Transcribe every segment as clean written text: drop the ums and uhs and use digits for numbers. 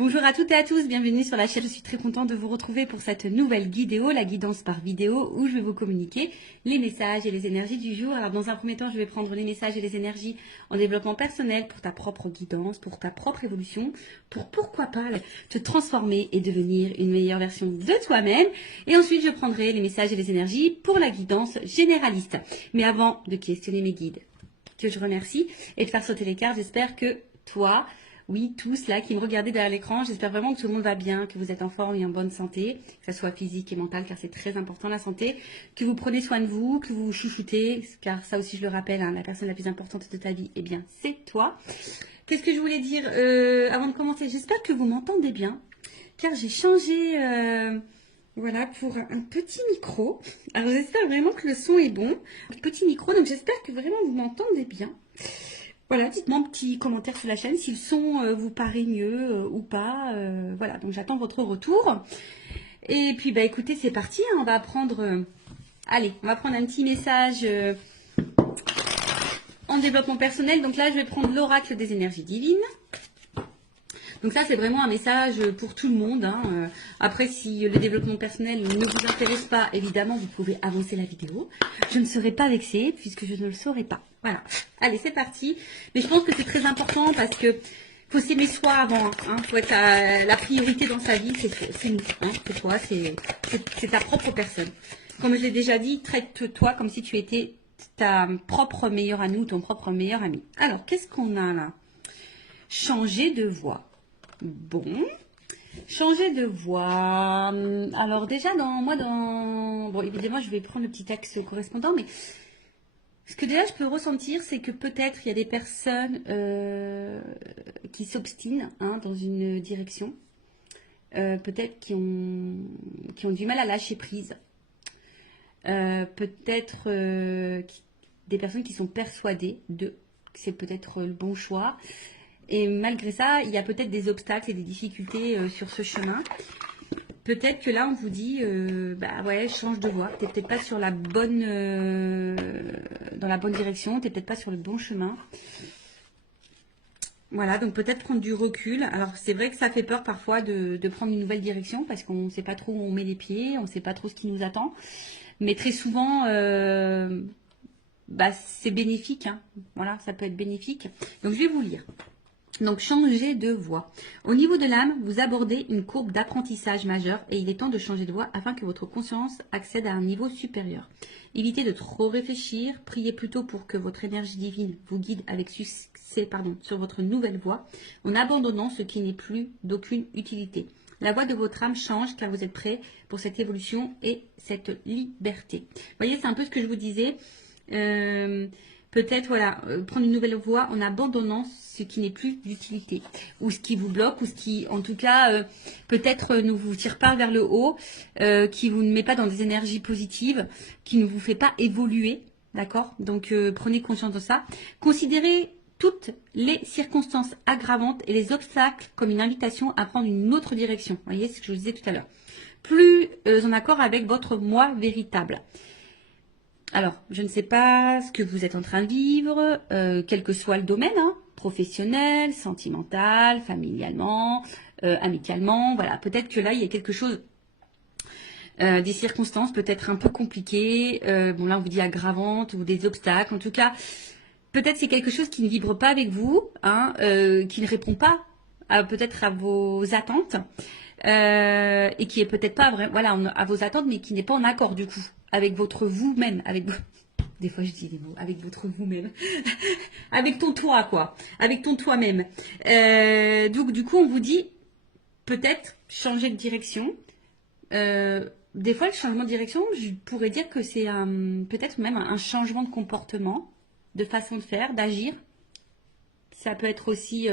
Bonjour à toutes et à tous, bienvenue sur la chaîne. Je suis très contente de vous retrouver pour cette nouvelle vidéo, la guidance par vidéo, où je vais vous communiquer les messages et les énergies du jour. Alors dans un premier temps, je vais prendre les messages et les énergies en développement personnel pour ta propre guidance, pour ta propre évolution, pour pourquoi pas te transformer et devenir une meilleure version de toi-même. Et ensuite, je prendrai les messages et les énergies pour la guidance généraliste. Mais avant de questionner mes guides, que je remercie, et de faire sauter les cartes, j'espère que toi, oui, tous là qui me regardez derrière l'écran, j'espère vraiment que tout le monde va bien, que vous êtes en forme et en bonne santé, que ce soit physique et mentale, car c'est très important la santé, que vous prenez soin de vous, que vous vous chouchoutez, car ça aussi je le rappelle, hein, la personne la plus importante de ta vie, eh bien c'est toi. Qu'est-ce que je voulais dire avant de commencer? J'espère que vous m'entendez bien, car j'ai changé voilà, pour un petit micro. Alors j'espère vraiment que le son est bon. Un petit micro, donc j'espère que vraiment vous m'entendez bien. Voilà, dites-moi un petit commentaire sur la chaîne si le son vous paraît mieux ou pas. Voilà, donc j'attends votre retour. Et puis, bah écoutez, c'est parti. Hein, on va prendre... allez, on va prendre un petit message en développement personnel. Donc là, je vais prendre l'oracle des énergies divines. Donc ça, c'est vraiment un message pour tout le monde. Hein. Après, si le développement personnel ne vous intéresse pas, évidemment, vous pouvez avancer la vidéo. Je ne serai pas vexée puisque je ne le saurais pas. Voilà. Allez, c'est parti. Mais je pense que c'est très important parce que faut s'aimer soi avant. Hein. Faut être la priorité dans sa vie, c'est nous. Hein. C'est toi, c'est ta propre personne. Comme je l'ai déjà dit, traite-toi comme si tu étais ta propre meilleure amie ou ton propre meilleur ami. Alors, qu'est-ce qu'on a là? Changer de voix. Bon, changer de voix. Alors déjà, bon, évidemment, je vais prendre le petit axe correspondant, mais ce que déjà je peux ressentir, c'est que peut-être il y a des personnes qui s'obstinent hein, dans une direction, peut-être qui ont du mal à lâcher prise, peut-être des personnes qui sont persuadées que c'est peut-être le bon choix. Et malgré ça, il y a peut-être des obstacles et des difficultés sur ce chemin. Peut-être que là, on vous dit, bah ouais, change de voie. Tu n'es peut-être pas sur la bonne, dans la bonne direction. Tu n'es peut-être pas sur le bon chemin. Voilà, donc peut-être prendre du recul. Alors, c'est vrai que ça fait peur parfois de prendre une nouvelle direction parce qu'on ne sait pas trop où on met les pieds, on ne sait pas trop ce qui nous attend. Mais très souvent, bah, c'est bénéfique. Hein. Voilà, ça peut être bénéfique. Donc, je vais vous lire. Donc, changer de voie. Au niveau de l'âme, vous abordez une courbe d'apprentissage majeur et il est temps de changer de voie afin que votre conscience accède à un niveau supérieur. Évitez de trop réfléchir, priez plutôt pour que votre énergie divine vous guide avec succès sur votre nouvelle voie en abandonnant ce qui n'est plus d'aucune utilité. La voie de votre âme change car vous êtes prêt pour cette évolution et cette liberté. Vous voyez, c'est un peu ce que je vous disais. Peut-être, voilà, prendre une nouvelle voie en abandonnant ce qui n'est plus d'utilité. Ou ce qui vous bloque, ou ce qui, en tout cas, peut-être ne vous tire pas vers le haut, qui vous ne met pas dans des énergies positives, qui ne vous fait pas évoluer, d'accord? Donc, prenez conscience de ça. Considérez toutes les circonstances aggravantes et les obstacles comme une invitation à prendre une autre direction. Vous voyez, ce que je vous disais tout à l'heure. Plus en accord avec votre moi véritable. Alors, je ne sais pas ce que vous êtes en train de vivre, quel que soit le domaine, hein, professionnel, sentimental, familialement, amicalement. Voilà, peut-être que là, il y a quelque chose, des circonstances peut-être un peu compliquées. Bon, là, on vous dit aggravantes ou des obstacles. En tout cas, peut-être c'est quelque chose qui ne vibre pas avec vous, hein, qui ne répond pas peut-être à vos attentes. Et qui est peut-être pas voilà, à vos attentes, mais qui n'est pas en accord du coup avec votre vous-même, des fois je dis des mots, avec votre vous-même, avec ton toi quoi, avec ton toi-même. Donc du coup on vous dit peut-être changer de direction. Des fois le changement de direction, je pourrais dire que c'est peut-être même un changement de comportement, de façon de faire, d'agir. Ça peut être aussi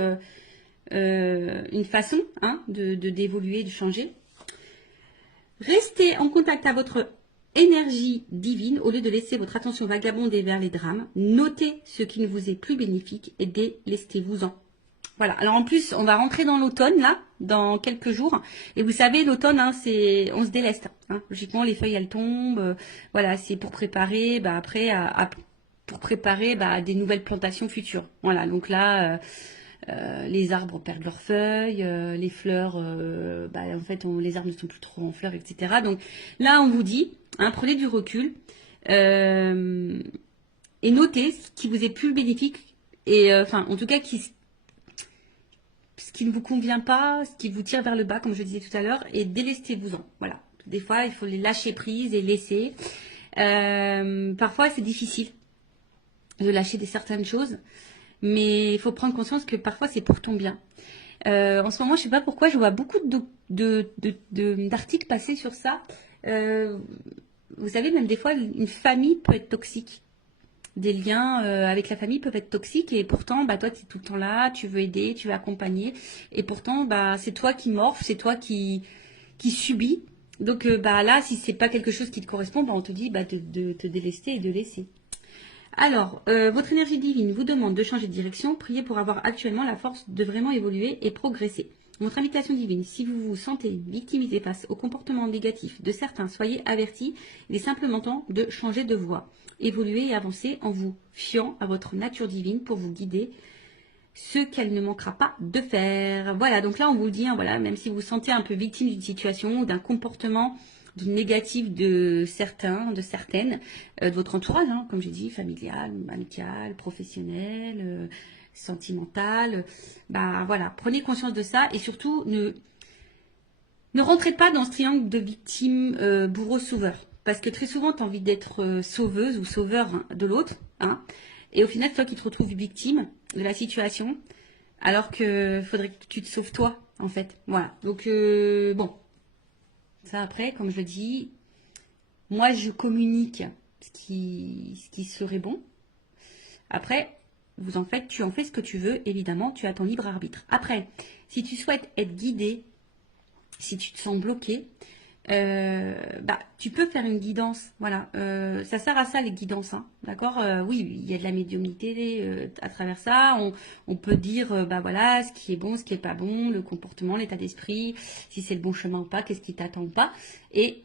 une façon hein, d'évoluer, de changer. Restez en contact avec votre énergie divine au lieu de laisser votre attention vagabonder vers les drames. Notez ce qui ne vous est plus bénéfique et délestez-vous-en. Voilà, alors en plus, on va rentrer dans l'automne, là, dans quelques jours. Et vous savez, l'automne, hein, on se déleste. Hein. Logiquement, les feuilles, elles tombent. Voilà, c'est pour préparer, bah, après, pour préparer bah, des nouvelles plantations futures. Voilà, donc là... les arbres perdent leurs feuilles, les fleurs, en fait, les arbres ne sont plus trop en fleurs, etc. Donc là, on vous dit, hein, prenez du recul et notez ce qui vous est plus bénéfique et, en tout cas, ce qui ne vous convient pas, ce qui vous tire vers le bas, comme je disais tout à l'heure, et délestez-vous-en. Voilà. Des fois, il faut les lâcher prise et laisser. Parfois, c'est difficile de lâcher certaines choses, mais il faut prendre conscience que parfois, c'est pour ton bien. En ce moment, je ne sais pas pourquoi, je vois beaucoup d'articles passer sur ça. Vous savez, même des fois, une famille peut être toxique. Des liens avec la famille peuvent être toxiques et pourtant, toi, tu es tout le temps là, tu veux aider, tu veux accompagner. Et pourtant, c'est toi qui morphes, c'est toi qui subis. Donc là, si c'est pas quelque chose qui te correspond, on te dit de te délester et de laisser. Alors, votre énergie divine vous demande de changer de direction. Priez pour avoir actuellement la force de vraiment évoluer et progresser. Votre invitation divine, si vous vous sentez victimisé face au comportement négatif de certains, soyez avertis. Il est simplement temps de changer de voie. Évoluer et avancer en vous fiant à votre nature divine pour vous guider ce qu'elle ne manquera pas de faire. Voilà, donc là on vous dit, voilà, même si vous vous sentez un peu victime d'une situation ou d'un comportement négatif de certains, de certaines, de votre entourage, comme j'ai dit, familial, amical, professionnel, sentimental, voilà, prenez conscience de ça et surtout ne rentrez pas dans ce triangle de victime, bourreau, sauveur. Parce que très souvent, tu as envie d'être sauveuse ou sauveur de l'autre. Et au final, c'est toi qui te retrouves victime de la situation. Alors que faudrait que tu te sauves toi, en fait. Voilà. Donc, bon. Ça, après, comme je le dis, moi, je communique ce qui serait bon. Après, tu en fais ce que tu veux. Évidemment, tu as ton libre arbitre. Après, si tu souhaites être guidé, si tu te sens bloqué, tu peux faire une guidance, voilà. Ça sert à ça les guidances, d'accord. Oui, il y a de la médiumnité à travers ça. On peut dire, voilà, ce qui est bon, ce qui est pas bon, le comportement, l'état d'esprit, si c'est le bon chemin ou pas, qu'est-ce qui t'attend ou pas. Et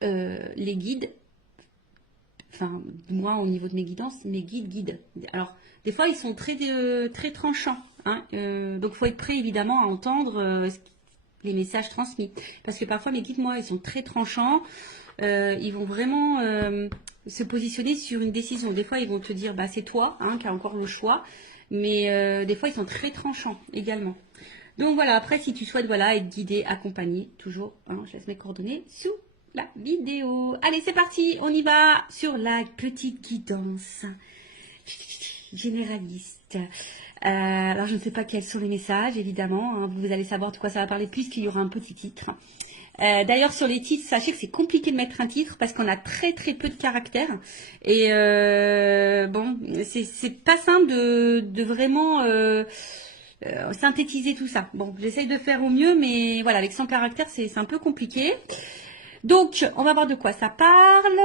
les guides, moi au niveau de mes guidances, mes guides. Alors des fois ils sont très très tranchants, donc faut être prêt évidemment à entendre les messages transmis. Parce que parfois, mes guides, moi, ils sont très tranchants. Ils vont vraiment se positionner sur une décision. Des fois, ils vont te dire, c'est toi qui as encore le choix. Mais des fois, ils sont très tranchants également. Donc voilà, après, si tu souhaites être guidé, accompagné, toujours, je laisse mes coordonnées sous la vidéo. Allez, c'est parti, on y va sur la petite guidance généraliste. Alors, je ne sais pas quels sont les messages, évidemment. Vous allez savoir de quoi ça va parler puisqu'il y aura un petit titre. D'ailleurs, sur les titres, sachez que c'est compliqué de mettre un titre parce qu'on a très très peu de caractères. Et c'est pas simple de vraiment synthétiser tout ça. Bon, j'essaye de faire au mieux, mais voilà, avec 100 caractères, c'est un peu compliqué. Donc, on va voir de quoi ça parle.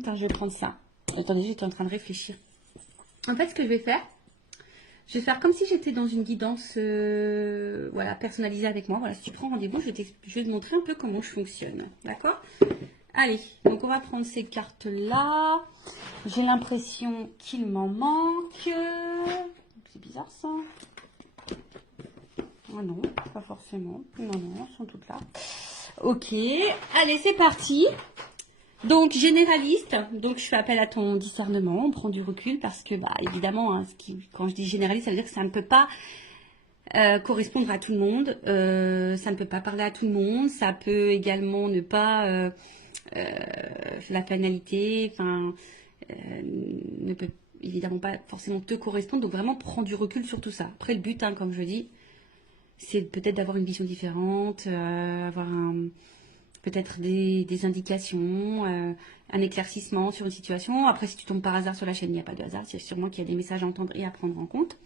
Attends, je vais prendre ça. Attendez, j'étais en train de réfléchir. En fait, ce que je vais faire comme si j'étais dans une guidance personnalisée avec moi. Voilà, si tu prends rendez-vous, je vais te montrer un peu comment je fonctionne. D'accord? Allez, donc on va prendre ces cartes-là. J'ai l'impression qu'il m'en manque. C'est bizarre ça. Ah non, pas forcément. Non, elles sont toutes là. Ok, allez, c'est parti. Donc, généraliste, donc je fais appel à ton discernement, on prend du recul parce que, évidemment, quand je dis généraliste, ça veut dire que ça ne peut pas correspondre à tout le monde, ça ne peut pas parler à tout le monde, ça peut également ne pas, la finalité, ne peut évidemment pas forcément te correspondre, donc vraiment prends du recul sur tout ça. Après, le but, comme je dis, c'est peut-être d'avoir une vision différente, avoir peut-être des indications, un éclaircissement sur une situation. Après, si tu tombes par hasard sur la chaîne, il n'y a pas de hasard. C'est sûrement qu'il y a des messages à entendre et à prendre en compte.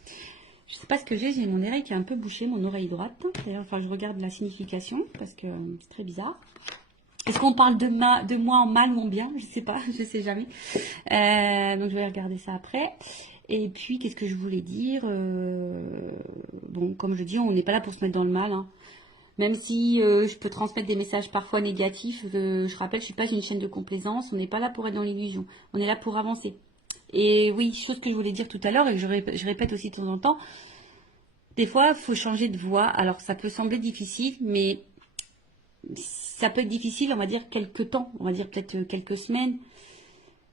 Je ne sais pas ce que j'ai mon oreille qui est un peu bouchée, mon oreille droite. D'ailleurs, je regarde la signification parce que c'est très bizarre. Est-ce qu'on parle de moi en mal ou en bien? Je ne sais pas, je ne sais jamais. Donc, je vais regarder ça après. Et puis, qu'est-ce que je voulais dire? Bon, comme je dis, on n'est pas là pour se mettre dans le mal, Même si je peux transmettre des messages parfois négatifs, je rappelle, je ne suis pas une chaîne de complaisance, on n'est pas là pour être dans l'illusion, on est là pour avancer. Et oui, chose que je voulais dire tout à l'heure et que je répète aussi de temps en temps, des fois, il faut changer de voie. Alors, ça peut sembler difficile, mais ça peut être difficile, on va dire, quelques temps, on va dire peut-être quelques semaines.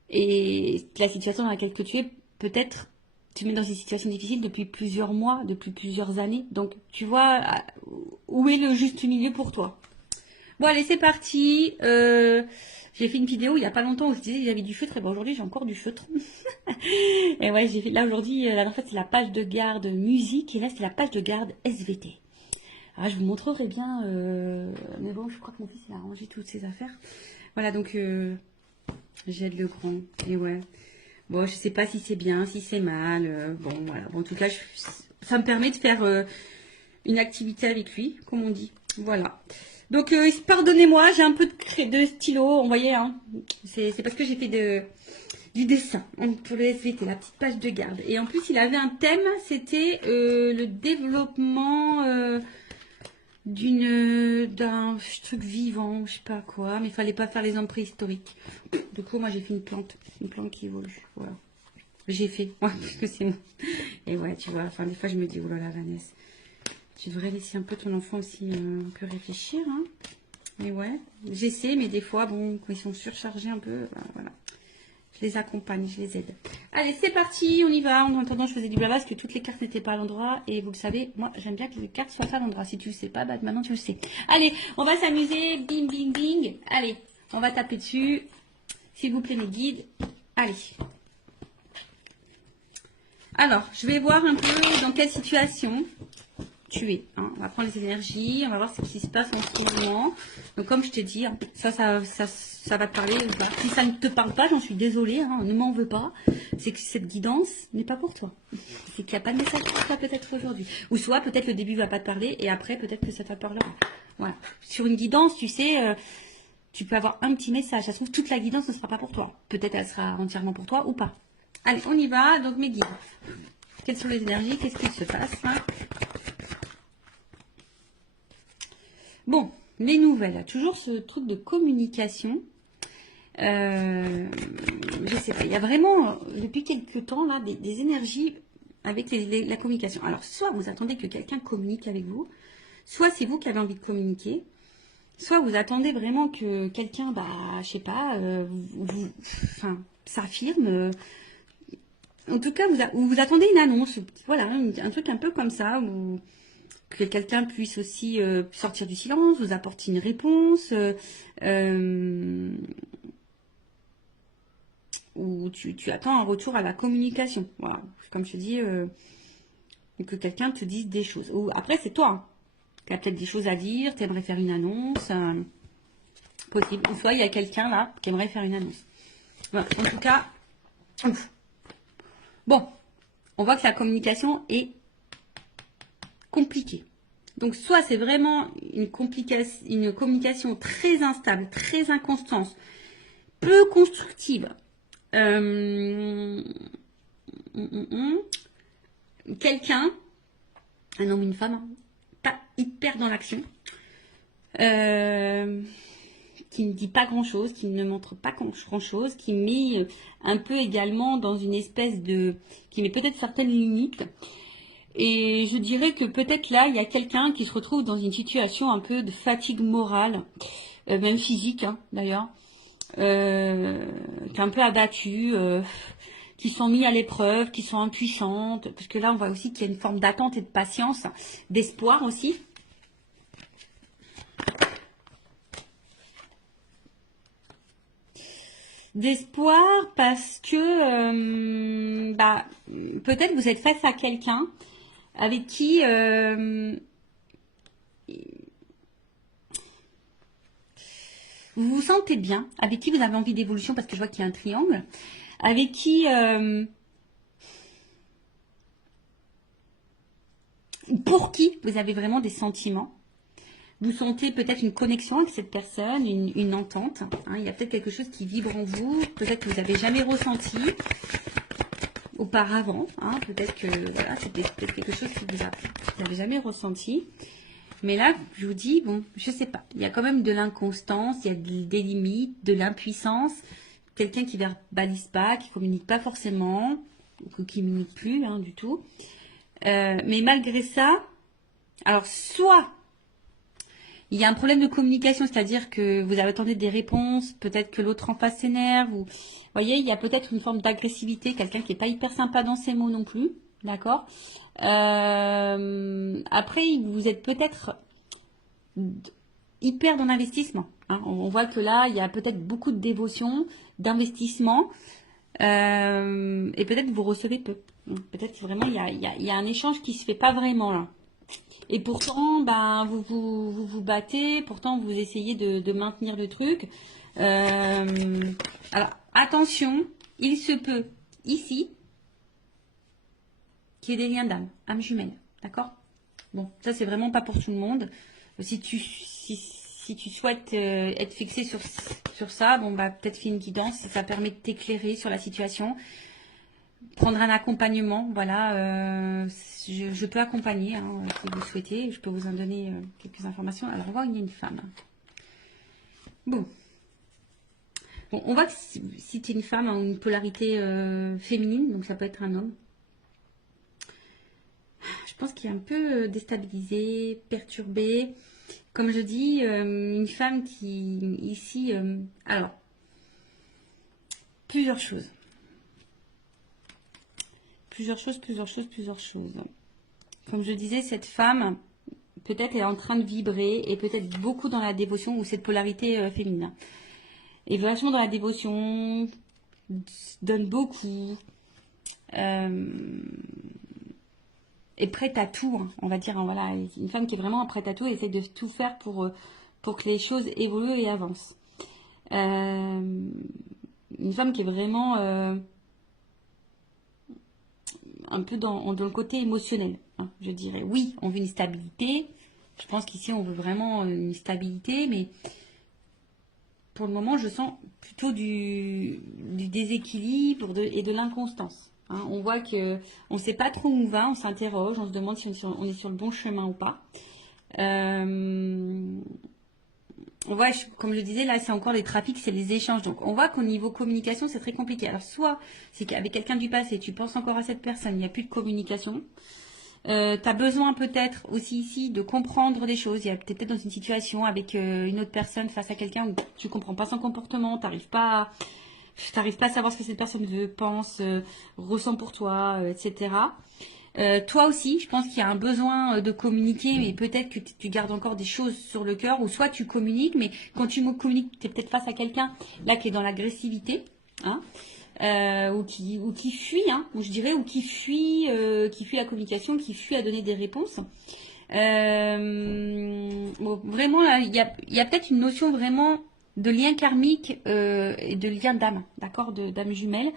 Et la situation dans laquelle tu es, peut-être, tu mets dans une situation difficile depuis plusieurs mois, depuis plusieurs années. Donc, tu vois, où est le juste milieu pour toi? Bon, allez, c'est parti. J'ai fait une vidéo il n'y a pas longtemps où je disais que j'avais du feutre. Et bon, aujourd'hui, j'ai encore du feutre. Et ouais, j'ai fait là aujourd'hui, la dernière fois, c'est la page de garde musique. Et là, c'est la page de garde SVT. Alors, je vous montrerai bien. Mais bon, je crois que mon fils, il a rangé toutes ses affaires. Voilà, donc, j'aide le grand. Et ouais. Bon, je sais pas si c'est bien, si c'est mal. Bon, voilà. Bon, en tout cas, ça me permet de faire une activité avec lui, comme on dit. Voilà. Donc, pardonnez-moi, j'ai un peu de stylo, vous voyez, hein. C'est parce que j'ai fait du dessin pour le SVT, la petite page de garde. Et en plus, il avait un thème, c'était le développement d'un truc vivant, je sais pas quoi, mais il fallait pas faire les hommes préhistoriques. Du coup, moi, j'ai fait une plante qui évolue, voilà. J'ai fait, ouais, parce que c'est moi. Et ouais, tu vois, enfin, des fois, je me dis, oh là là, Vanessa, tu devrais laisser un peu ton enfant aussi un peu réfléchir, hein. Mais ouais, j'essaie, mais des fois, bon, quand ils sont surchargés un peu, ben, voilà. Je les accompagne, je les aide. Allez, c'est parti, on y va. En attendant, je faisais du blabla parce que toutes les cartes n'étaient pas à l'endroit. Et vous le savez, moi, j'aime bien que les cartes soient à l'endroit. Si tu le sais pas, bah, maintenant tu le sais. Allez, on va s'amuser. Bing, bing, bing. Allez, on va taper dessus. S'il vous plaît, mes guides. Allez. Alors, je vais voir un peu dans quelle situation tu es. Hein. On va prendre les énergies, on va voir ce qui se passe en ce moment. Donc, comme je t'ai dit, hein, ça va te parler. Voilà. Si ça ne te parle pas, j'en suis désolée, hein, ne m'en veux pas. C'est que cette guidance n'est pas pour toi. C'est qu'il n'y a pas de message pour toi peut-être aujourd'hui. Ou soit peut-être le début ne va pas te parler et après peut-être que ça te parlera. Voilà. Sur une guidance, tu sais, tu peux avoir un petit message. Ça se trouve, toute la guidance ne sera pas pour toi. Peut-être elle sera entièrement pour toi ou pas. Allez, on y va. Donc, mes guides. Quelles sont les énergies? Qu'est-ce qui se passe, hein? Bon, les nouvelles. Toujours ce truc de communication. Je sais pas. Il y a vraiment, depuis quelques temps, là, des énergies avec la communication. Alors, soit vous attendez que quelqu'un communique avec vous, soit c'est vous qui avez envie de communiquer, soit vous attendez vraiment que quelqu'un, bah, je sais pas, enfin, s'affirme. En tout cas, vous attendez une annonce. Voilà, un truc un peu comme ça, où que quelqu'un puisse aussi sortir du silence, vous apporter une réponse, ou tu attends un retour à la communication. Voilà. Comme je te dis, que quelqu'un te dise des choses. Ou après, c'est toi hein, qui as peut-être des choses à dire, tu aimerais faire une annonce, possible. Ou soit il y a quelqu'un là qui aimerait faire une annonce. Voilà. En tout cas, ouf. Bon, on voit que la communication est compliquée. Donc, soit c'est vraiment une communication très instable, très inconstante, peu constructive. Quelqu'un, un homme ou une femme, pas hyper dans l'action, qui ne dit pas grand-chose, qui ne montre pas grand-chose, qui met un peu également dans une espèce de... qui met peut-être certaines limites. Et je dirais que peut-être là, il y a quelqu'un qui se retrouve dans une situation un peu de fatigue morale, même physique hein, d'ailleurs, qui est un peu abattue, qui sont mis à l'épreuve, qui sont impuissantes, parce que là, on voit aussi qu'il y a une forme d'attente et de patience, d'espoir aussi. D'espoir parce que bah, peut-être vous êtes face à quelqu'un avec qui vous vous sentez bien, avec qui vous avez envie d'évolution, parce que je vois qu'il y a un triangle, avec qui pour qui vous avez vraiment des sentiments. Vous sentez peut-être une connexion avec cette personne, une entente. Hein, il y a peut-être quelque chose qui vibre en vous, peut-être que vous n'avez jamais ressenti auparavant. Hein, peut-être que voilà, c'était peut-être quelque chose que vous n'avez jamais ressenti. Mais là, je vous dis, bon, je sais pas. Il y a quand même de l'inconstance, il y a des limites, de l'impuissance. quelqu'un qui verbalise pas, qui communique pas forcément, ou qui communique plus hein, du tout. Mais malgré ça, alors soit il y a un problème de communication, c'est-à-dire que vous attendez des réponses, peut-être que l'autre en face s'énerve, ou vous voyez, il y a peut-être une forme d'agressivité, quelqu'un qui n'est pas hyper sympa dans ses mots non plus, d'accord. Après, vous êtes peut-être hyper dans l'investissement. Hein. On voit que là, il y a peut-être beaucoup de dévotion, d'investissement, et peut-être vous recevez peu. Peut-être vraiment il y a un échange qui se fait pas vraiment là. Et pourtant, ben, vous battez, pourtant vous essayez de maintenir le truc. Alors, attention, il se peut, ici, qu'il y ait des liens d'âme, âme jumelle, d'accord? Bon, ça c'est vraiment pas pour tout le monde. Si tu souhaites être fixé sur ça, bon, bah, peut-être fais une guidance, ça permet de t'éclairer sur la situation. Prendre un accompagnement, voilà, je peux accompagner hein, si vous souhaitez, je peux vous en donner quelques informations. Alors on voit qu'il y a une femme. Bon, on voit que si tu es une femme en une polarité féminine, donc ça peut être un homme. Je pense qu'il est un peu déstabilisé, perturbé. Comme je dis, une femme qui ici, alors plusieurs choses. Plusieurs choses. Comme je disais, cette femme, peut-être est en train de vibrer et peut-être beaucoup dans la dévotion ou cette polarité féminine. Et vachement dans la dévotion, donne beaucoup, est prête à tout, hein, on va dire. Hein, voilà, une femme qui est vraiment prête à tout et essaie de tout faire pour que les choses évoluent et avancent. Une femme qui est vraiment... un peu dans le côté émotionnel, hein, je dirais. Oui, on veut une stabilité. Je pense qu'ici, on veut vraiment une stabilité, mais pour le moment, je sens plutôt du déséquilibre et de l'inconstance. Hein. On voit que on ne sait pas trop où on va, on s'interroge, on se demande si on est sur le bon chemin ou pas. Ouais, comme je disais, là, c'est encore les trafics, c'est les échanges. Donc, on voit qu'au niveau communication, c'est très compliqué. Alors, soit c'est qu'avec quelqu'un du passé, tu penses encore à cette personne, il n'y a plus de communication. Tu as besoin peut-être aussi ici de comprendre des choses. Il y a peut-être dans une situation avec une autre personne face à quelqu'un où tu comprends pas son comportement, t'arrives pas à savoir ce que cette personne veut, pense, ressent pour toi, etc. Toi aussi, je pense qu'il y a un besoin de communiquer, mais peut-être que tu gardes encore des choses sur le cœur, ou soit tu communiques, mais quand tu communiques, tu es peut-être face à quelqu'un là qui est dans l'agressivité, hein, ou qui fuit, hein, ou je dirais, ou qui fuit la communication, qui fuit à donner des réponses. Bon, vraiment, là, il y a peut-être une notion vraiment de lien karmique et de lien d'âme, d'accord, d'âme jumelle.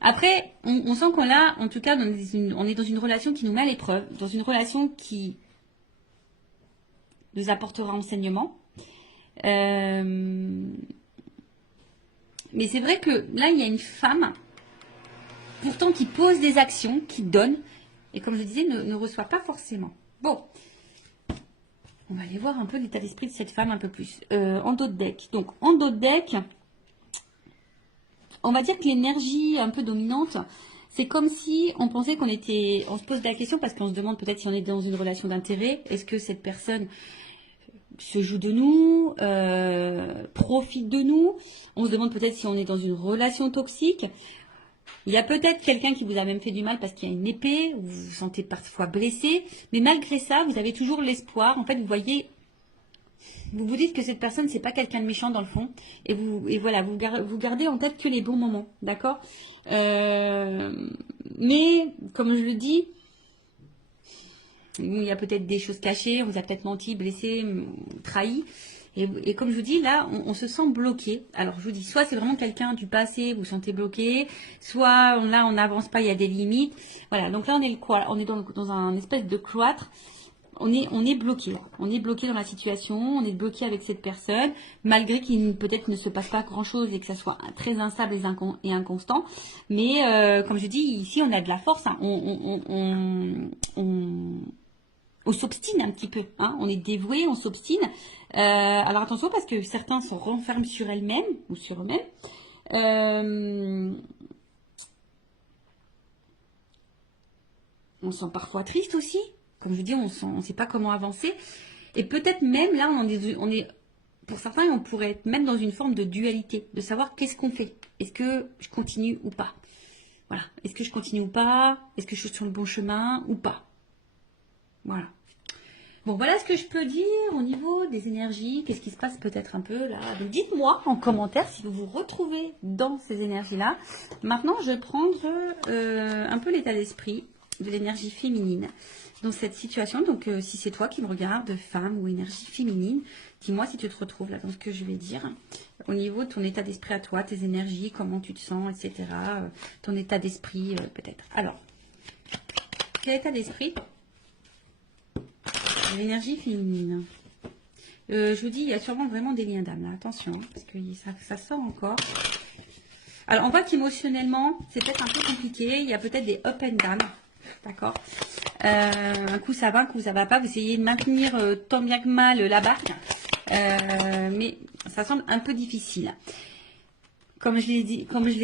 Après, on sent qu'on a, en tout cas, on est dans une relation qui nous met à l'épreuve, dans une relation qui nous apportera enseignement. Mais c'est vrai que là, il y a une femme, pourtant qui pose des actions, qui donne, et comme je disais, ne reçoit pas forcément. Bon, on va aller voir un peu l'état d'esprit de cette femme un peu plus. En dos de deck. Donc, en dos de deck, on va dire que l'énergie un peu dominante, c'est comme si on pensait on se pose la question parce qu'on se demande peut-être si on est dans une relation d'intérêt. Est-ce que cette personne se joue de nous, profite de nous? On se demande peut-être si on est dans une relation toxique. Il y a peut-être quelqu'un qui vous a même fait du mal parce qu'il y a une épée, vous vous sentez parfois blessé, mais malgré ça, vous avez toujours l'espoir. En fait, vous voyez, vous vous dites que cette personne, c'est pas quelqu'un de méchant dans le fond, et voilà, vous gardez en tête que les bons moments, d'accord. Mais comme je le dis, il y a peut-être des choses cachées, on vous a peut-être menti, blessé, trahi. Et comme je vous dis, là, on se sent bloqué. Alors, je vous dis, soit c'est vraiment quelqu'un du passé, vous vous sentez bloqué, soit là, on n'avance pas, il y a des limites. Voilà, donc là, on est dans un espèce de cloître. On est bloqué. On est bloqué dans la situation, on est bloqué avec cette personne, malgré qu'il peut-être ne se passe pas grand-chose et que ça soit très instable et inconstant. Mais comme je dis, ici, on a de la force. Hein. On s'obstine un petit peu, hein. On est dévoué, on s'obstine. Alors attention parce que certains se renferment sur elles-mêmes ou sur eux-mêmes. Euh, on se sent parfois triste aussi. Comme je dis, on ne sait pas comment avancer. Et peut-être même, là, on est, pour certains, on pourrait être même dans une forme de dualité, de savoir qu'est-ce qu'on fait. Est-ce que je continue ou pas? Voilà. Est-ce que je continue ou pas? Est-ce que je suis sur le bon chemin ou pas? Voilà. Bon, voilà ce que je peux dire au niveau des énergies. Qu'est-ce qui se passe peut-être un peu là? Donc, dites-moi en commentaire si vous vous retrouvez dans ces énergies-là. Maintenant, je vais prendre un peu l'état d'esprit de l'énergie féminine dans cette situation. Donc, si c'est toi qui me regardes, femme ou énergie féminine, dis-moi si tu te retrouves là dans ce que je vais dire. Au niveau de ton état d'esprit à toi, tes énergies, comment tu te sens, etc. Ton état d'esprit peut-être. Alors, quel état d'esprit? L'énergie féminine. Je vous dis, il y a sûrement vraiment des liens d'âme là. Attention, hein, parce que ça sort encore. Alors, on voit qu'émotionnellement, c'est peut-être un peu compliqué. Il y a peut-être des up and down. D'accord. Un coup ça va, un coup ça va pas. Vous essayez de maintenir tant bien que mal la barque. Mais ça semble un peu difficile. Comme je l'ai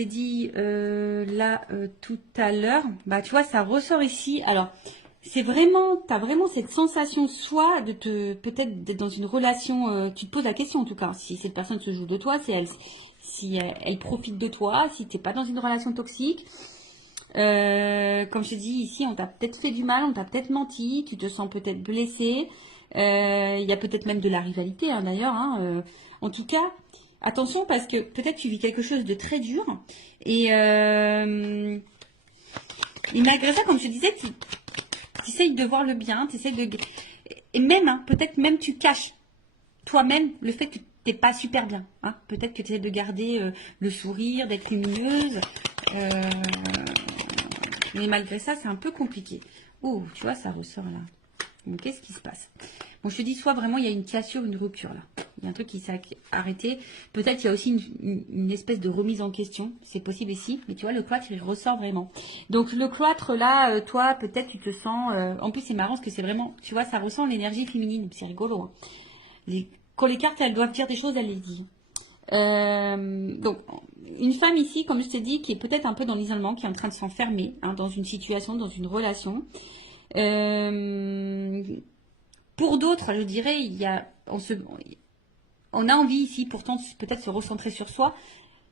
dit là tout à l'heure, bah tu vois, ça ressort ici. Alors, c'est vraiment, tu as vraiment cette sensation soit de peut-être d'être dans une relation, tu te poses la question en tout cas, si cette personne se joue de toi, si elle profite de toi, si tu n'es pas dans une relation toxique. Comme je te dis ici, on t'a peut-être fait du mal, on t'a peut-être menti, tu te sens peut-être blessé. Il y a peut-être même de la rivalité hein, d'ailleurs. Hein, en tout cas, attention parce que peut-être tu vis quelque chose de très dur et malgré ça, comme je te disais, tu essayes de voir le bien, tu essayes de... Et même, hein, peut-être même tu caches toi-même le fait que tu n'es pas super bien. Hein. Peut-être que tu essaies de garder le sourire, d'être lumineuse. Mais malgré ça, c'est un peu compliqué. Oh, tu vois, ça ressort là. Donc, qu'est-ce qui se passe? Bon, je te dis, soit vraiment il y a une cassure, une rupture là. Il y a un truc qui s'est arrêté. Peut-être il y a aussi une espèce de remise en question. C'est possible ici. Mais tu vois, le cloître, il ressort vraiment. Donc, le cloître là, toi, peut-être tu te sens... en plus, c'est marrant parce que c'est vraiment... Tu vois, ça ressent l'énergie féminine. C'est rigolo. Hein. Quand les cartes, elles doivent dire des choses, elles les disent. Donc, une femme ici, comme je t'ai dit, qui est peut-être un peu dans l'isolement, qui est en train de s'enfermer hein, dans une situation, dans une relation. Pour d'autres, je dirais, on a envie ici, pourtant, peut-être se recentrer sur soi.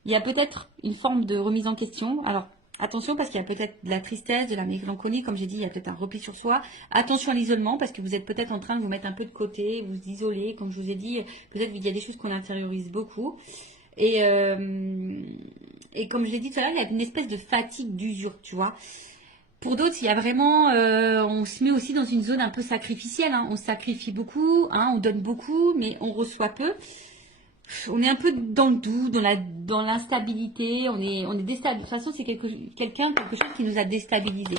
Il y a peut-être une forme de remise en question. Alors, attention, parce qu'il y a peut-être de la tristesse, de la mélancolie, comme j'ai dit, il y a peut-être un repli sur soi. Attention à l'isolement, parce que vous êtes peut-être en train de vous mettre un peu de côté, vous isoler, comme je vous ai dit. Peut-être qu'il y a des choses qu'on intériorise beaucoup. Et comme je l'ai dit tout à l'heure, il y a une espèce de fatigue, d'usure, tu vois. Pour d'autres, il y a vraiment, on se met aussi dans une zone un peu sacrificielle. Hein. On sacrifie beaucoup, hein, on donne beaucoup, mais on reçoit peu. On est un peu dans le doute, dans l'instabilité. On est déstabilisé. De toute façon, c'est quelque chose qui nous a déstabilisés.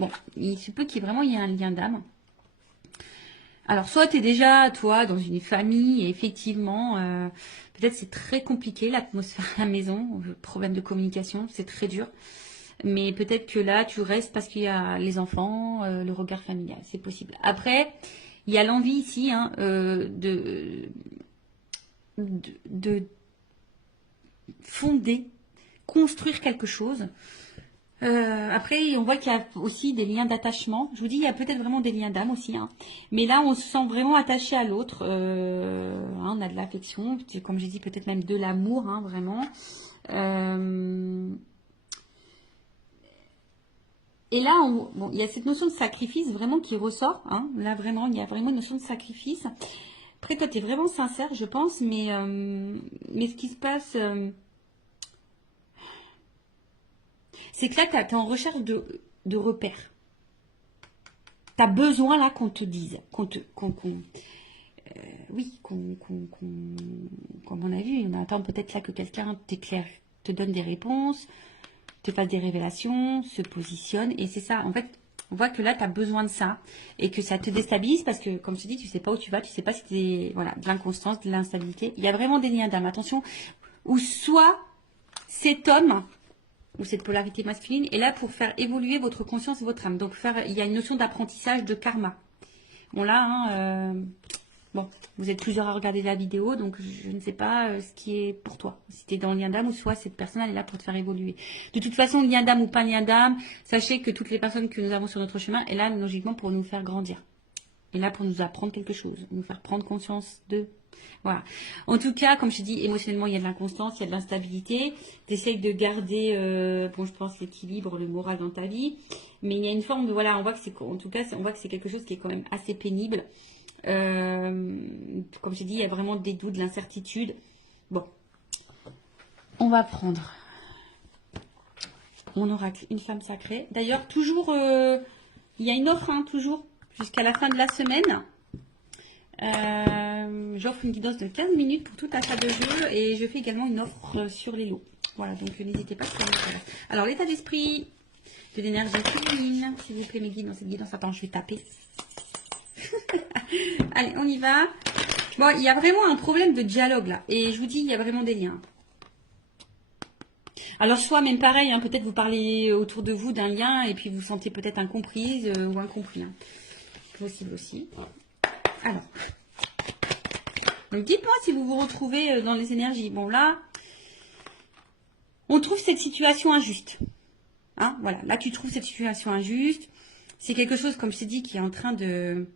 Bon, il se peut qu'il y ait vraiment un lien d'âme. Alors, soit tu es déjà, toi, dans une famille, et effectivement, peut-être c'est très compliqué, l'atmosphère à la maison, problème de communication, c'est très dur. Mais peut-être que là, tu restes parce qu'il y a les enfants, le regard familial, c'est possible. Après, il y a l'envie ici hein, de fonder, construire quelque chose. Après, on voit qu'il y a aussi des liens d'attachement. Je vous dis, il y a peut-être vraiment des liens d'âme aussi. Hein. Mais là, on se sent vraiment attaché à l'autre. Hein, on a de l'affection, comme j'ai dit, peut-être même de l'amour, hein, vraiment. Et là, bon, il y a cette notion de sacrifice vraiment qui ressort. Hein. Là, vraiment, il y a vraiment une notion de sacrifice. Après, toi, tu es vraiment sincère, je pense. Mais ce qui se passe... c'est que là, tu es en recherche de repères. Tu as besoin là qu'on te dise, oui, comme on a vu, on attend peut-être là que quelqu'un t'éclaire, te donne des réponses, te fasse des révélations, se positionne. Et c'est ça, en fait, on voit que là, tu as besoin de ça et que ça te déstabilise parce que, comme je te dis, tu sais pas où tu vas, tu sais pas si c'est voilà, de l'inconstance, de l'instabilité. Il y a vraiment des liens d'âme, attention, ou soit cet homme ou cette polarité masculine est là pour faire évoluer votre conscience et votre âme. Donc, il y a une notion d'apprentissage de karma. Bon, là, hein, Bon, vous êtes plusieurs à regarder la vidéo, donc je ne sais pas ce qui est pour toi. Si tu es dans le lien d'âme ou soit cette personne elle est là pour te faire évoluer. De toute façon, lien d'âme ou pas lien d'âme, sachez que toutes les personnes que nous avons sur notre chemin est là logiquement pour nous faire grandir. Et là pour nous apprendre quelque chose, nous faire prendre conscience de... Voilà. En tout cas, comme je te dis, émotionnellement, il y a de l'inconstance, il y a de l'instabilité. Tu essayes de garder, bon, je pense, l'équilibre, le moral dans ta vie. Mais il y a une forme de... Voilà, on voit que c'est... En tout cas, on voit que c'est quelque chose qui est quand même assez pénible. Comme j'ai dit, il y a vraiment des doutes, de l'incertitude. Bon, on va prendre mon oracle, une femme sacrée. D'ailleurs, toujours, il y a une offre, hein, toujours, jusqu'à la fin de la semaine. J'offre une guidance de 15 minutes pour tout achat de jeu et je fais également une offre sur les lots. Voilà, donc n'hésitez pas si ça vous intéresse. Alors, l'état d'esprit de l'énergie féminine, s'il vous plaît, mes guides dans cette guidance. Attends, je vais taper. Allez, on y va. Bon, il y a vraiment un problème de dialogue là. Et je vous dis, il y a vraiment des liens. Alors, soit même pareil, hein, peut-être vous parlez autour de vous d'un lien et puis vous sentez peut-être incomprise ou incompris. Hein. Possible aussi. Alors. Donc, dites-moi si vous vous retrouvez dans les énergies. Bon, là, on trouve cette situation injuste. Hein, voilà, là, tu trouves cette situation injuste. C'est quelque chose, comme je t'ai dit, qui est en train de...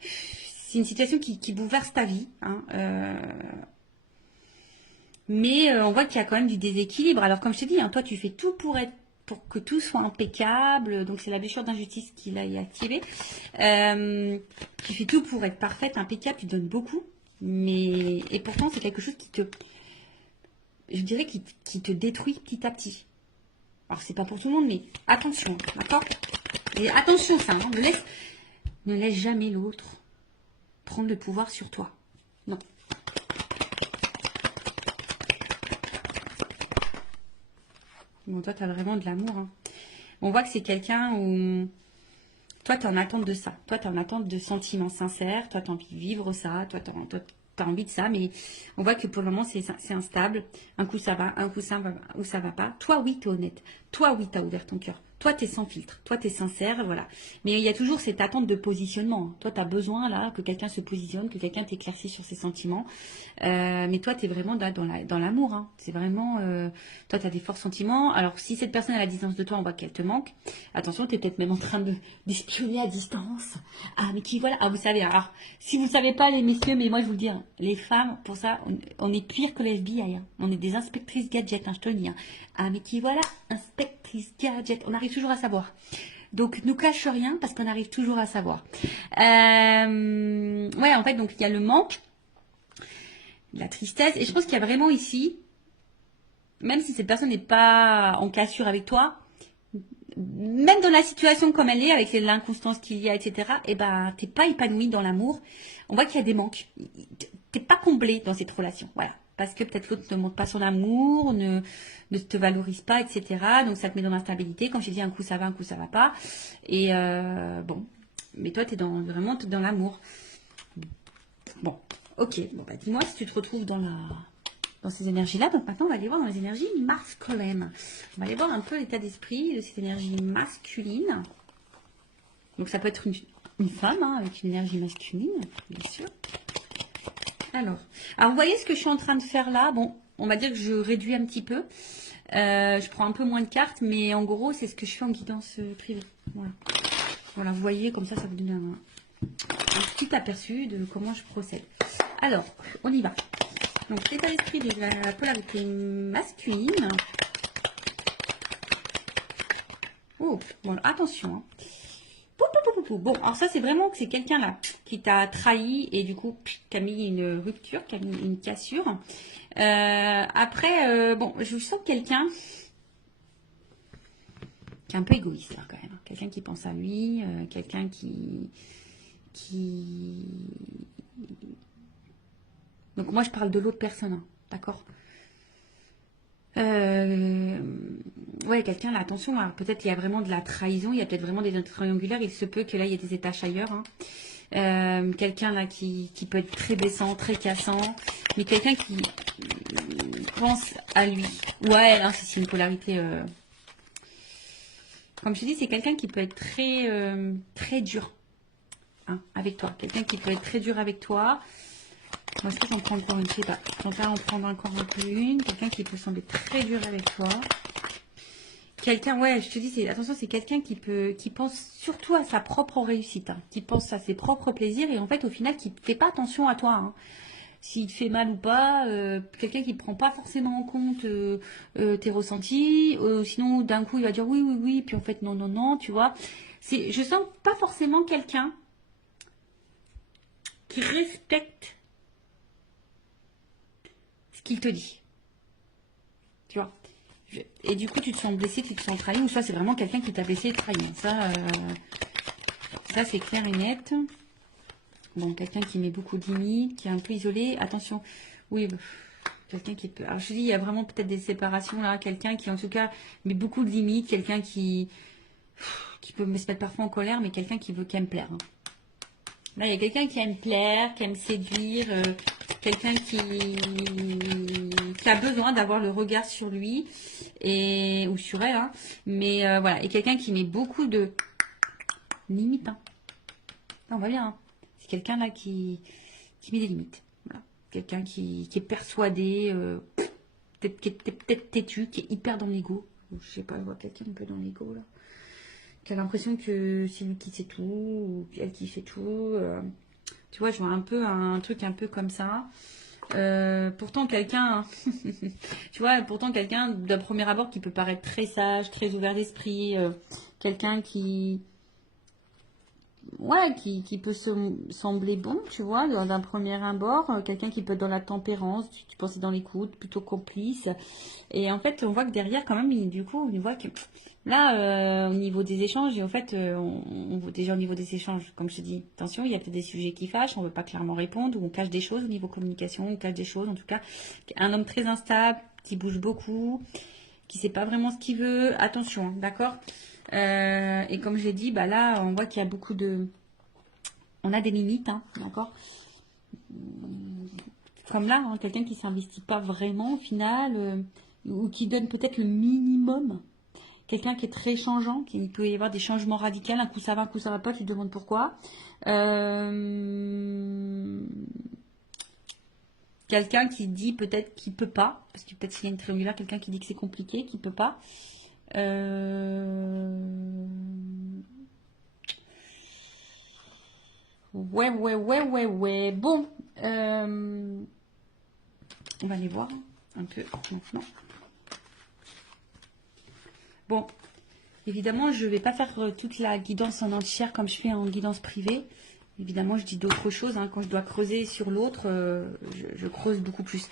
C'est une situation qui bouleverse ta vie. Hein, mais on voit qu'il y a quand même du déséquilibre. Alors, comme je t'ai dit, hein, toi, tu fais tout pour que tout soit impeccable. Donc, c'est la blessure d'injustice qui l'a activée. Tu fais tout pour être parfaite, impeccable. Tu donnes beaucoup. Et pourtant, c'est quelque chose je dirais, qui te détruit petit à petit. Alors, c'est pas pour tout le monde, mais attention, d'accord? Et attention, ça, hein, ne laisse jamais l'autre prendre le pouvoir sur toi. Non. Bon, toi, tu as vraiment de l'amour. Hein. On voit que c'est quelqu'un où... Toi, tu es en attente de ça. Toi, tu es en attente de sentiments sincères. Toi, tu as envie de vivre ça. Toi, tu as envie de ça. Mais on voit que pour le moment, c'est instable. Un coup, ça va. Un coup, ça va pas. Toi, oui, tu es honnête. Toi, oui, tu as ouvert ton cœur. Toi, tu es sans filtre. Toi, tu es sincère. Voilà. Mais il y a toujours cette attente de positionnement. Toi, tu as besoin là que quelqu'un se positionne, que quelqu'un t'éclaircisse sur ses sentiments. Mais toi, tu es vraiment là dans l'amour. Hein. C'est vraiment... toi, tu as des forts sentiments. Alors, si cette personne est à la distance de toi, on voit qu'elle te manque. Attention, tu es peut-être même en train d'espionner à distance. Ah, mais qui voilà. Ah, vous savez. Alors, si vous ne savez pas, les messieurs, mais moi, je vous le dis, hein, les femmes, pour ça, on est pire que les FBI. Hein. On est des inspectrices gadgets, hein, je te le dis. Hein. Ah, mais qui voilà, inspectrice gadget. On arrive toujours à savoir. Donc, ne cache rien parce qu'on arrive toujours à savoir. Ouais, en fait, donc, il y a le manque, la tristesse. Et je pense qu'il y a vraiment ici, même si cette personne n'est pas en cassure avec toi, même dans la situation comme elle est, avec l'inconstance qu'il y a, etc., eh ben, t'es pas épanoui dans l'amour. On voit qu'il y a des manques. T'es pas comblé dans cette relation. Voilà. Parce que peut-être l'autre ne montre pas son amour, ne te valorise pas, etc. Donc ça te met dans l'instabilité. Comme je dis, un coup ça va, un coup ça va pas. Et bon. Mais toi, t'es vraiment dans l'amour. Bon. Ok. Bon, bah, dis-moi si tu te retrouves dans ces énergies-là. Donc maintenant, on va aller voir dans les énergies masculines. On va aller voir un peu l'état d'esprit de cette énergie masculine. Donc ça peut être une femme hein, avec une énergie masculine, bien sûr. Alors, vous voyez ce que je suis en train de faire là? Bon, on va dire que je réduis un petit peu. Je prends un peu moins de cartes, mais en gros, c'est ce que je fais en guidance privée. Voilà. Voilà, vous voyez, comme ça vous donne un petit aperçu de comment je procède. Alors, on y va. Donc, l'état d'esprit de la polarité masculine. Oh, bon, attention. Hein. Bon, alors ça, c'est vraiment que c'est quelqu'un là qui t'a trahi et du coup, qui a mis une rupture, qui a mis une cassure. Après, bon, je sens quelqu'un qui est un peu égoïste là, quand même. Quelqu'un qui pense à lui, quelqu'un qui... Donc moi, je parle de l'autre personne, hein, d'accord? Ouais, quelqu'un là, attention, peut-être il y a vraiment de la trahison, il y a peut-être vraiment des triangulaires, il se peut que là il y ait des étages ailleurs. Hein. Quelqu'un là qui peut être très blessant, très cassant, mais quelqu'un qui pense à lui. Ouais, non, c'est une polarité. Comme je dis, c'est quelqu'un qui peut être très dur. hein, avec toi. Quelqu'un qui peut être très dur avec toi. Moi, est-ce que j'en prends encore une? Je sais pas. On va en prendre encore un peu une. Quelqu'un qui peut sembler très dur avec toi. Quelqu'un, ouais, je te dis, attention, c'est quelqu'un qui pense surtout à sa propre réussite, hein, qui pense à ses propres plaisirs et en fait, au final, qui ne fait pas attention à toi, hein. S'il te fait mal ou pas, quelqu'un qui ne prend pas forcément en compte tes ressentis, sinon d'un coup il va dire oui, oui, oui, puis en fait non, non, non, tu vois. Je sens pas forcément quelqu'un qui respecte ce qu'il te dit, tu vois. Et du coup tu te sens blessé, tu te sens trahi, ou soit c'est vraiment quelqu'un qui t'a blessé et trahi. Ça c'est clair et net. Bon, quelqu'un qui met beaucoup de limites, qui est un peu isolé, attention, oui, quelqu'un qui peut... Alors je dis, il y a vraiment peut-être des séparations là, quelqu'un qui en tout cas met beaucoup de limites, quelqu'un qui peut me se mettre parfois en colère, mais quelqu'un qui aime plaire, hein. Là, il y a quelqu'un qui aime plaire, qui aime séduire, quelqu'un qui a besoin d'avoir le regard sur lui, ou sur elle, hein. Mais voilà, et quelqu'un qui met beaucoup de limites, hein. On va bien, hein. C'est quelqu'un là qui met des limites. Voilà. Quelqu'un qui est persuadé, qui est peut-être têtu, qui est hyper dans l'ego. Je sais pas, je vois quelqu'un un peu dans l'ego là. Qui a l'impression que c'est lui qui sait tout, ou elle qui fait tout. Tu vois, je vois un peu un truc un peu comme ça. Pourtant quelqu'un, tu vois, pourtant quelqu'un d'un premier abord qui peut paraître très sage, très ouvert d'esprit, quelqu'un ouais, qui peut sembler bon, tu vois, d'un premier abord, quelqu'un qui peut être dans la tempérance, tu pensais dans l'écoute, plutôt complice. Et en fait, on voit que derrière, quand même, du coup, on voit que là, au niveau des échanges, et en fait, on voit déjà au niveau des échanges, comme je te dis, attention, il y a peut-être des sujets qui fâchent, on ne veut pas clairement répondre, ou on cache des choses au niveau communication, on cache des choses, en tout cas, un homme très instable, qui bouge beaucoup, qui ne sait pas vraiment ce qu'il veut, attention, hein, d'accord? Et comme j'ai dit, bah là, on voit qu'il y a beaucoup de... On a des limites, hein, d'accord? Comme là, hein, quelqu'un qui ne s'investit pas vraiment au final, ou qui donne peut-être le minimum. Quelqu'un qui est très changeant, il peut y avoir des changements radicaux, un coup ça va, un coup ça va pas, tu te demandes pourquoi. Quelqu'un qui dit peut-être qu'il peut pas, parce que peut-être s'il y a une triangulaire, quelqu'un qui dit que c'est compliqué, qu'il peut pas. Ouais, ouais, ouais, ouais, ouais. Bon, on va aller voir un peu maintenant. Bon, évidemment, je ne vais pas faire toute la guidance en entière comme je fais en guidance privée. Évidemment, je dis d'autres choses, hein. Quand je dois creuser sur l'autre, je creuse beaucoup plus.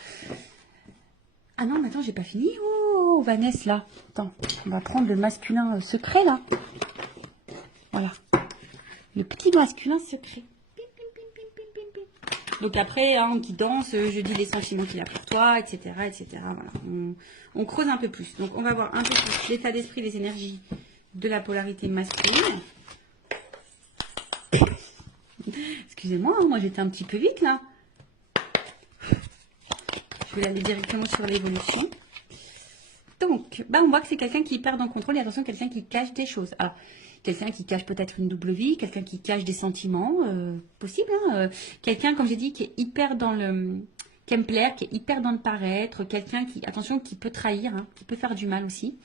Ah non, mais attends, j'ai pas fini. Oh, Vanessa, là. Attends, on va prendre le masculin secret, là. Voilà. Le petit masculin secret. Donc après, hein, en guidance, je dis les sentiments qu'il a pour toi, etc. etc. Voilà. On creuse un peu plus. Donc on va voir un peu plus l'état d'esprit, les énergies de la polarité masculine. Excusez-moi, hein, moi j'étais un petit peu vite là. Je vais aller directement sur l'évolution. Donc, bah, on voit que c'est quelqu'un qui perd en contrôle et attention, quelqu'un qui cache des choses. Alors, quelqu'un qui cache peut-être une double vie, quelqu'un qui cache des sentiments, possible, hein, quelqu'un, comme j'ai dit, qui est hyper dans le... qui aime plaire, qui est hyper dans le paraître, quelqu'un qui, attention, qui peut trahir, hein, qui peut faire du mal aussi.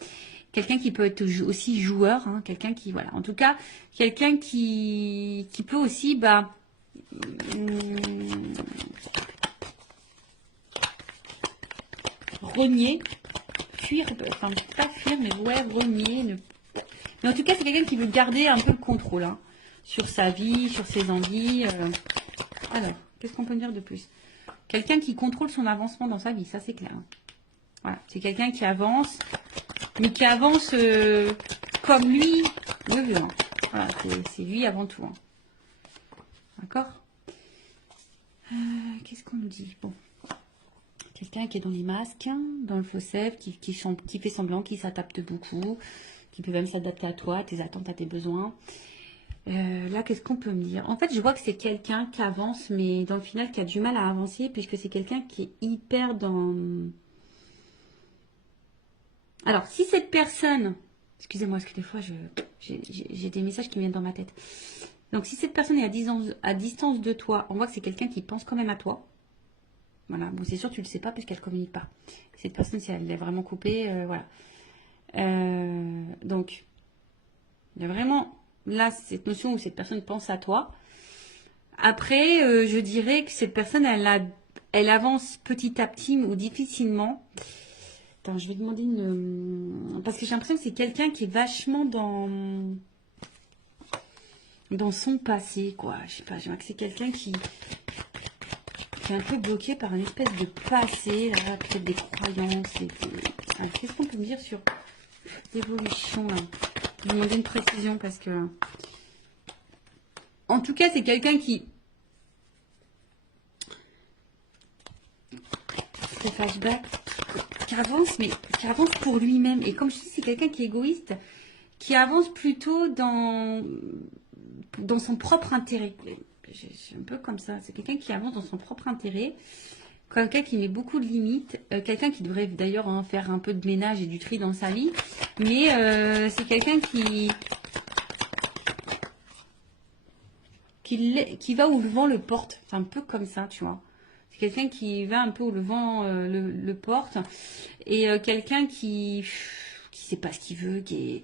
Quelqu'un qui peut être aussi joueur, hein, quelqu'un qui, voilà, en tout cas, quelqu'un qui peut aussi, bah... renier, fuir, enfin pas fuir, mais ouais, renier. Mais en tout cas, c'est quelqu'un qui veut garder un peu le contrôle, hein, sur sa vie, sur ses envies. Alors, qu'est-ce qu'on peut dire de plus? Quelqu'un qui contrôle son avancement dans sa vie, ça c'est clair, hein. Voilà, c'est quelqu'un qui avance, mais qui avance comme lui le veut, hein. Voilà, c'est lui avant tout, hein. D'accord? Qu'est-ce qu'on nous dit? Bon. Quelqu'un qui est dans les masques, dans le faux self, qui fait semblant, qui s'adapte beaucoup, qui peut même s'adapter à toi, à tes attentes, à tes besoins. Là, qu'est-ce qu'on peut me dire? En fait, je vois que c'est quelqu'un qui avance, mais dans le final, qui a du mal à avancer, puisque c'est quelqu'un qui est hyper dans... Alors, si cette personne... Excusez-moi, parce que des fois, j'ai des messages qui viennent dans ma tête. Donc, si cette personne est à distance de toi, on voit que c'est quelqu'un qui pense quand même à toi. Voilà, bon, c'est sûr, tu ne le sais pas puisqu'elle ne communique pas. Cette personne, si elle est vraiment coupée, voilà. Donc, il y a vraiment là cette notion où cette personne pense à toi. Après, je dirais que cette personne, elle avance petit à petit ou difficilement. Attends, je vais demander une... Parce que j'ai l'impression que c'est quelqu'un qui est vachement dans son passé, quoi. Je sais pas, j'ai l'impression que c'est quelqu'un qui est un peu bloqué par une espèce de passé, peut-être des croyances. Qu'est-ce qu'on peut me dire sur l'évolution là? Je vais demander une précision parce que... En tout cas, c'est quelqu'un qui... C'est flashback. Qui avance, mais qui avance pour lui-même. Et comme je dis, c'est quelqu'un qui est égoïste, qui avance plutôt dans son propre intérêt. Je suis un peu comme ça. C'est quelqu'un qui avance dans son propre intérêt. Quelqu'un qui met beaucoup de limites. Quelqu'un qui devrait d'ailleurs faire un peu de ménage et du tri dans sa vie. Mais c'est quelqu'un qui va où le vent le porte. C'est un peu comme ça, tu vois. C'est quelqu'un qui va un peu où le vent le porte. Et quelqu'un qui sait pas ce qu'il veut, qui est...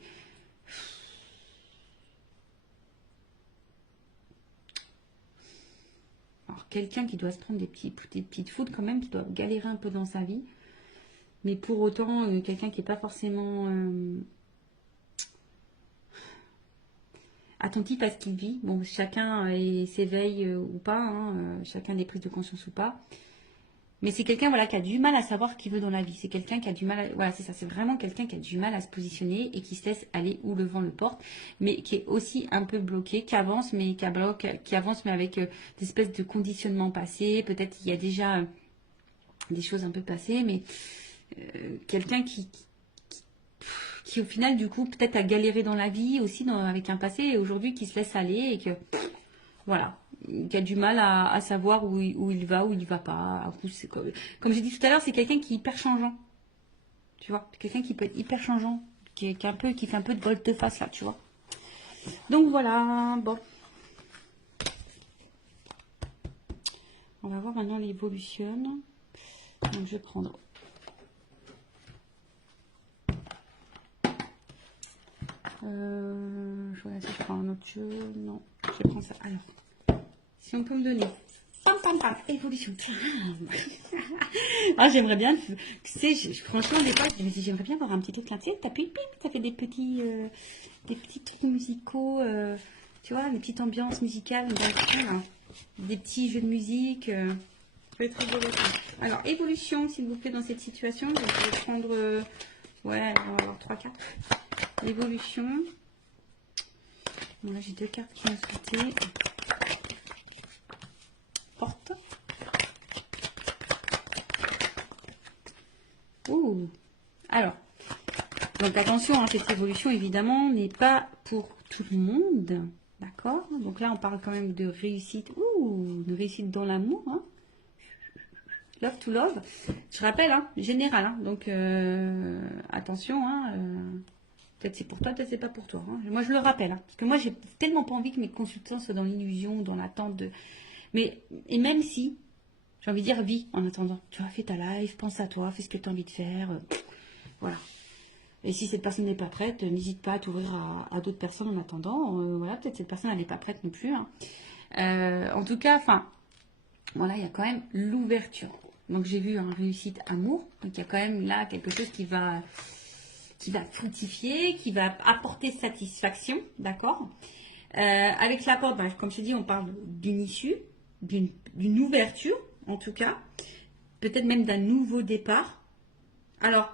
Alors, quelqu'un qui doit se prendre des petites fautes quand même, qui doit galérer un peu dans sa vie. Mais pour autant, quelqu'un qui n'est pas forcément... attentif à ce qu'il vit. Bon, chacun s'éveille ou pas, hein, chacun a des prises de conscience ou pas. Mais c'est quelqu'un voilà, qui a du mal à savoir ce qu'il veut dans la vie. C'est quelqu'un qui a du mal à... Voilà, c'est ça. C'est vraiment quelqu'un qui a du mal à se positionner et qui se laisse aller où le vent le porte, mais qui est aussi un peu bloqué, qui avance, mais qui avance, mais avec des espèces de conditionnements passés. Peut-être qu'il y a déjà des choses un peu passées, mais quelqu'un qui au final, du coup, peut-être a galéré dans la vie aussi avec un passé et aujourd'hui qui se laisse aller et que... Voilà, qui a du mal à savoir où il va, où il va pas. Comme j'ai dit tout à l'heure, c'est quelqu'un qui est hyper changeant. Tu vois, quelqu'un qui peut être hyper changeant, qui fait un peu de volte-face là, tu vois. Donc voilà, bon. On va voir maintenant l'évolution. Donc je vais prendre. Je vois si je prends un autre jeu. Non, je vais prendre ça. Alors. Si on peut me donner. Pam, pam, pam. Évolution. Ah, j'aimerais bien. Tu sais, franchement, des fois, je me dis, j'aimerais bien avoir un petit truc là. Tu sais, t'appuies, pip, ça fait des petits trucs musicaux. Tu vois, des petites ambiances musicales. Des petits jeux de musique. Ça va être rigolo. Alors, évolution, s'il vous plaît, dans cette situation. Je vais prendre. Ouais, on va avoir 3 cartes. L'évolution. Bon, là, j'ai 2 cartes qui m'ont sauté. Porte. Ouh. Alors, donc attention, cette évolution évidemment n'est pas pour tout le monde, d'accord? Donc là, on parle quand même de réussite, de réussite dans l'amour, hein. Love to love. Je rappelle, général, donc attention, peut-être c'est pour toi, peut-être c'est pas pour toi. Moi, je le rappelle, parce que moi, j'ai tellement pas envie que mes consultants soient dans l'illusion, dans l'attente de. Mais et même si. J'ai envie de dire, vis en attendant. Tu vois, fais ta life, pense à toi, fais ce que tu as envie de faire. Voilà. Et si cette personne n'est pas prête, n'hésite pas à t'ouvrir à d'autres personnes en attendant. Voilà, peut-être cette personne, elle n'est pas prête non plus. En tout cas, voilà, il y a quand même l'ouverture. Donc, j'ai vu réussite amour. Donc, il y a quand même là quelque chose qui va fructifier, qui va apporter satisfaction. D'accord. Avec la porte, comme je te dis, on parle d'une issue, d'une ouverture. En tout cas, peut-être même d'un nouveau départ. Alors,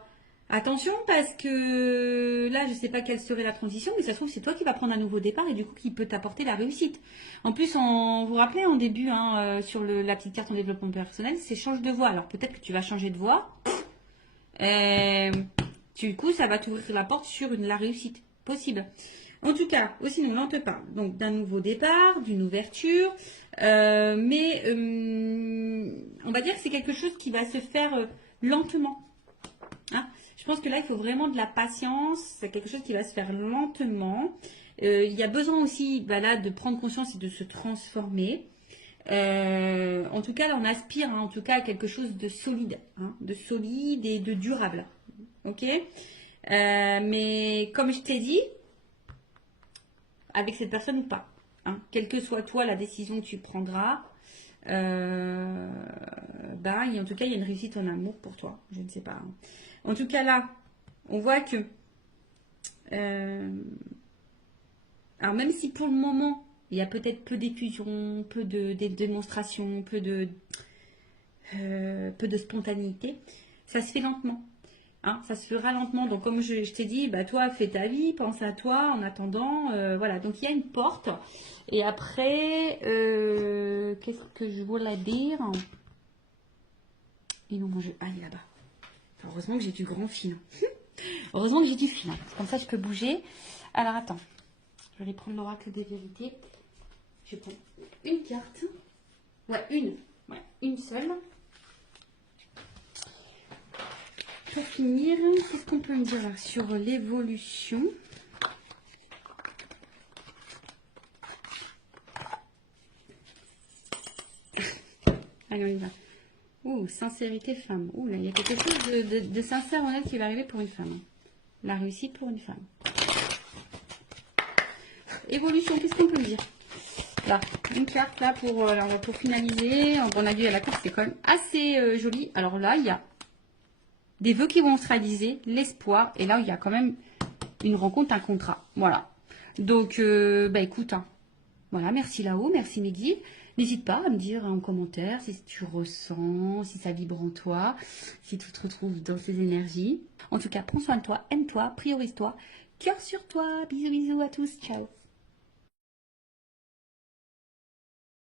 attention parce que là, je ne sais pas quelle serait la transition, mais ça se trouve, c'est toi qui vas prendre un nouveau départ et du coup, qui peut t'apporter la réussite. En plus, vous vous rappelez en début, sur la petite carte en développement personnel, c'est change de voie. Alors, peut-être que tu vas changer de voie. Du coup, ça va t'ouvrir la porte sur la réussite possible. En tout cas, aussi, nous, on te parle donc d'un nouveau départ, d'une ouverture, mais on va dire que c'est quelque chose qui va se faire lentement. Je pense que là, il faut vraiment de la patience. C'est quelque chose qui va se faire lentement. Il y a besoin aussi bah là, de prendre conscience et de se transformer. En tout cas, là, on aspire en tout cas à quelque chose de solide, hein, de solide et de durable. Ok. Mais comme je t'ai dit, avec cette personne ou pas, hein, quelle que soit toi la décision que tu prendras, bah, en tout cas, il y a une réussite en amour pour toi. Je ne sais pas, hein. En tout cas, là, on voit que, alors même si pour le moment, il y a peut-être peu d'effusion, peu de démonstration, peu de spontanéité, ça se fait lentement. Hein, ça se fera lentement. Donc, comme je t'ai dit, bah, toi, fais ta vie, pense à toi en attendant. Voilà. Donc, il y a une porte. Et après, qu'est-ce que je voulais dire? Et non, ah, il est là-bas. Heureusement que j'ai du grand fil. Heureusement que j'ai du fil. Comme ça, je peux bouger. Alors, attends. Je vais aller prendre l'oracle des vérités. Je prends une carte. Ouais, une. Ouais, une seule. Pour finir, qu'est-ce qu'on peut me dire là sur l'évolution? Allez, on y va. Oh, sincérité femme. Oh là, il y a quelque chose de sincère, honnête qui va arriver pour une femme. La réussite pour une femme. Évolution, qu'est-ce qu'on peut me dire? Là, une carte là pour finaliser. On a vu à la carte, c'est quand même assez joli. Alors là, il y a des vœux qui vont se réaliser, l'espoir. Et là, il y a quand même une rencontre, un contrat. Voilà. Donc, bah écoute, hein, voilà, merci là-haut, merci mes guides. N'hésite pas à me dire en commentaire si tu ressens, si ça vibre en toi, si tu te retrouves dans ces énergies. En tout cas, prends soin de toi, aime-toi, priorise-toi, cœur sur toi. Bisous, bisous à tous, ciao.